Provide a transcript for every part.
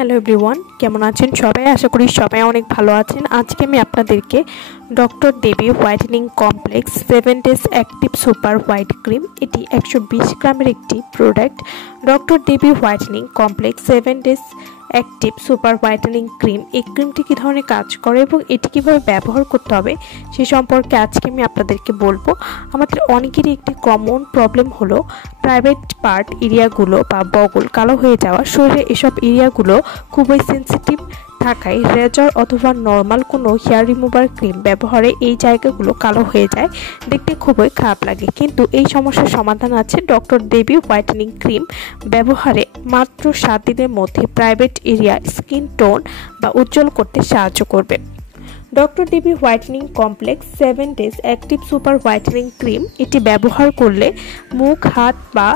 Hello everyone, কেমন আছেন সবাই? আশা করি সবাই অনেক ভালো আছেন। আজকে আমি আপনাদেরকে doctor Debi whitening complex 7 days active super white cream, এটি 120 গ্রামের একটি product. Doctor Debi whitening complex 7 days active super whitening cream, এই ক্রিমটি কী ধরনের কাজ করে এবং এটি কীভাবে ব্যবহার করতে হবে সে সম্পর্কে আজকে আমি আপনাদেরকে বলবো। আমাদের অনেকেরই একটি কমন প্রবলেম হলো প্রাইভেট পার্ট এরিয়াগুলো বা বগল কালো হয়ে যাওয়া। শরীরে এসব এরিয়াগুলো খুবই সেন্সিটিভ থাকায় রেজর অথবা নর্মাল কোনো হেয়ার রিমুভার ক্রিম ব্যবহারে এই জায়গাগুলো কালো হয়ে যায়, দেখতে খুবই খারাপ লাগে। কিন্তু এই সমস্যার সমাধান আছে ডক্টর দেবী হোয়াইটেনিং ক্রিম ব্যবহারে। মাত্র 7 দিনের মধ্যে প্রাইভেট এরিয়া স্কিন টোন বা উজ্জ্বল করতে সাহায্য করবে। Doctor Debi whitening complex 7 days active super whitening cream, এটি ব্যবহার করলে মুখ, হাত বা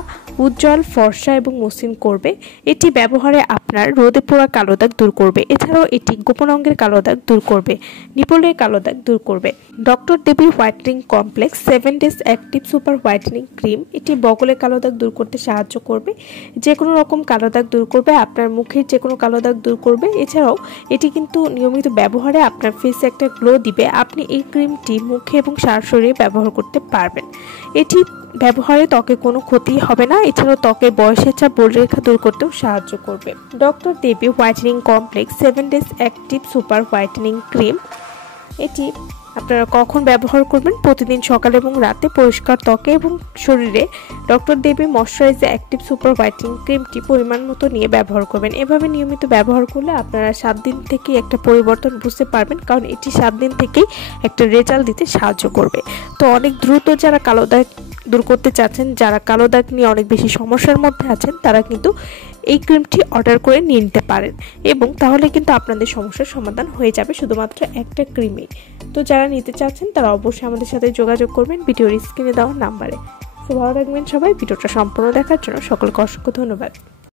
উজ্জ্বল, ফর্সা এবং মসৃণ করবে। এটি ব্যবহারে আপনার রোদে পোড়া কালো দাগ দূর করবে। এছাড়াও এটি গোপন অঙ্গের কালো দাগ দূর করবে, নিপলের কালো দাগ দূর করবে। Doctor Debi whitening complex 7 days active super whitening cream, এটি বগলের কালো দাগ দূর করতে সাহায্য করবে, যে কোনো রকম কালো দাগ দূর করবে, আপনার মুখের যে কোনো কালো দাগ দূর করবে। এছাড়াও এটি কিন্তু নিয়মিত ব্যবহারে আপনার ফেসে একটা গ্লো দিবে। আপনি এই ক্রিমটি মুখে এবং সারা শরীরে ব্যবহার করতে পারবেন। এটি ব্যবহারে ত্বকে কোনো ক্ষতি হবে না। এছাড়াও ত্বকের বয়সের চাপ, বলরেখা দূর করতেও সাহায্য করবে। Doctor Debi whitening complex 7 days active super whitening cream, এটি আপনারা কখন ব্যবহার করবেন? প্রতিদিন সকালে এবং রাতে পরিষ্কার ত্বকে এবং শরীরে ডক্টর দেবী ময়শ্চারাইজার অ্যাক্টিভ সুপার হোয়াইটেনিং ক্রিমটি পরিমাণ মতো নিয়ে ব্যবহার করবেন। এভাবে নিয়মিত ব্যবহার করলে আপনারা 7 দিন থেকেই একটা পরিবর্তন বুঝতে পারবেন, কারণ এটি 7 দিন থেকেই একটা রেজাল্ট দিতে সাহায্য করবে। তো অনেক দ্রুত যারা কালো দাগ দূর করতে চাচ্ছেন, যারা কালো দাগ নিয়ে অনেক বেশি সমস্যার মধ্যে আছেন, তারা কিন্তু এই ক্রিমটি অর্ডার করে নিয়ে নিতে পারেন এবং তাহলে কিন্তু আপনাদের সমস্যার সমাধান হয়ে যাবে শুধুমাত্র একটা ক্রিমে। তো যারা নিতে চাচ্ছেন তারা অবশ্যই আমাদের সাথে যোগাযোগ করবেন ভিডিওর স্ক্রিনে দেওয়া নাম্বারে। তো ভালো থাকবেন সবাই। ভিডিওটা সম্পূর্ণ দেখার জন্য সকলকে অসংখ্য ধন্যবাদ।